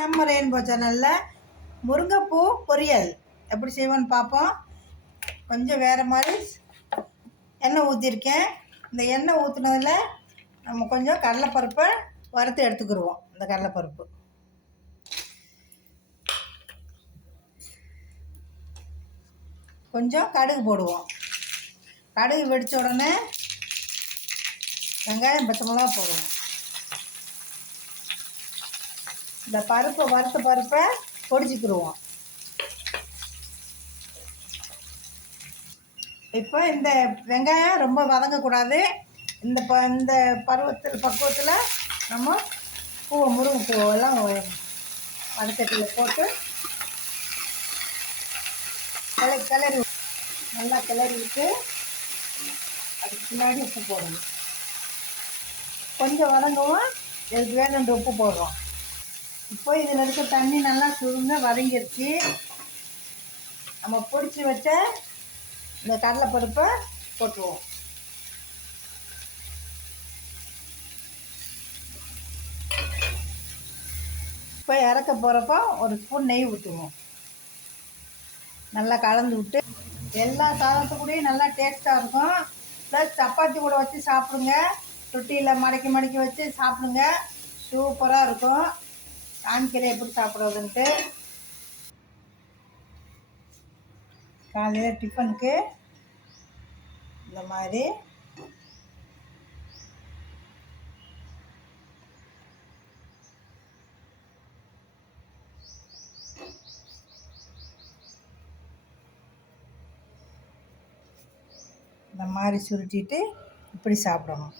நம்ம ரெயின்போ சேனலில் முருங்கைப்பூ பொரியல். எப்படி செய்வோன்னு பார்ப்போம். கொஞ்சம் வேறு மாதிரி எண்ணெய் ஊற்றிருக்கேன் இந்த எண்ணெய் ஊற்றுனதில் நம்ம கொஞ்சம் கடலைப்பருப்பை வறுத்து எடுத்துக்கிடுவோம் இந்த கடலைப்பருப்பு. கொஞ்சம் கடுகு போடுவோம். கடுகு வெடித்த உடனே வெங்காயம் பச்சை மிளகா போடுவோம் இந்த பருப்பை வறுத்த பருப்பை பொடிச்சிக்கிடுவோம் இப்போ இந்த வெங்காயம் ரொம்ப வதங்கக்கூடாது. இந்த ப இந்த பருவத்தில் பக்குவத்தில் நம்ம பூவை முருங்கை பூவெல்லாம் வடச்சட்டியில் போட்டு கிள கிளறி நல்லா கிளறி விட்டு அதுக்கு பின்னாடி உப்பு போடணும். கொஞ்சம் வதங்கவும் இதுக்கு வேணுன்ற உப்பு போடுறோம். இப்போ இதில் இருக்க தண்ணி நல்லா சுருங்க வதங்கிருச்சு. நம்ம பிடிச்சி வச்ச இந்த கடலைப்பருப்பை போட்டுருவோம். இப்போ இறக்க போகிறப்போ ஒரு ஸ்பூன் நெய் ஊற்றுவோம். நல்லா கலந்து விட்டு எல்லா சாதத்துக்கூடையும் நல்லா டேஸ்ட்டாக இருக்கும். ப்ளஸ் சப்பாத்தி கூட வச்சு சாப்பிடுங்க. ரொட்டியில் மடக்கி மடக்கி வச்சு சாப்பிடுங்க. சூப்பராக இருக்கும். காமிக்கிறேன் எப்படி சாப்பிட்றதுன்ட்டு காலையில் டிஃபனுக்கு இந்த மாதிரி இந்த மாதிரி சுருட்டிட்டு இப்படி சாப்பிடணும்.